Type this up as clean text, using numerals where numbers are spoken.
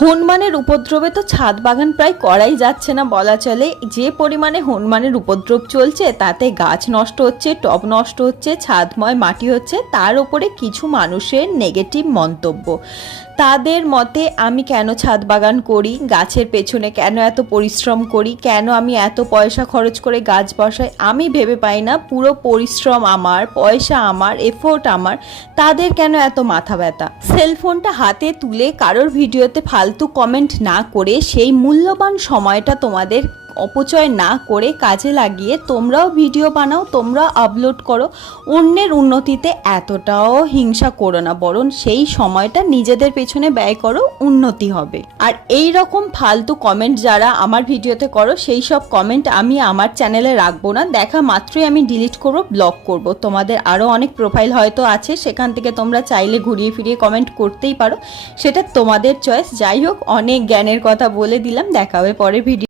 হনুমানের উপদ্রবে তো ছাদ বাগান প্রায় করাই যাচ্ছে না বলা চলে। যে পরিমাণে হনুমানের উপদ্রব চলছে তাতে গাছ নষ্ট হচ্ছে, টব নষ্ট হচ্ছে, ছাদময় মাটি হচ্ছে, তার উপরে কিছু মানুষের নেগেটিভ মন্তব্য। তাদের মতে আমি কেন ছাদ বাগান করি, গাছের পেছনে কেন এত পরিশ্রম করি, কেন আমি এত পয়সা খরচ করে গাছ বসাই, আমি ভেবে পাই না পুরো পরিশ্রম আমার, পয়সা আমার, এফোর্ট আমার, তাদের কেন এত মাথা ব্যথা। সেলফোনটা হাতে তুলে কারোর ভিডিওতে ফালতু কমেন্ট না করে সেই মূল্যবান সময়টা তোমাদের অপচয় না করে কাজে লাগিয়ে তোমরাও ভিডিও বানাও, তোমরাও আপলোড করো। অন্যের উন্নতিতে এতটাও হিংসা করো না, বরং সেই সময়টা নিজেদের পেছনে ব্যয় করো, উন্নতি হবে। আর এই রকম ফালতু কমেন্ট যারা আমার ভিডিওতে করো, সেই সব কমেন্ট আমি আমার চ্যানেলে রাখবো না, দেখা মাত্রই আমি ডিলিট করব, ব্লক করব। তোমাদের আরও অনেক প্রোফাইল হয়তো আছে, সেখান থেকে তোমরা চাইলে ঘুরিয়ে ফিরিয়ে কমেন্ট করতেই পারো, সেটা তোমাদের চয়েস। যাই হোক, অনেক জ্ঞানের কথা বলে দিলাম, দেখা হবে পরের ভিডিও।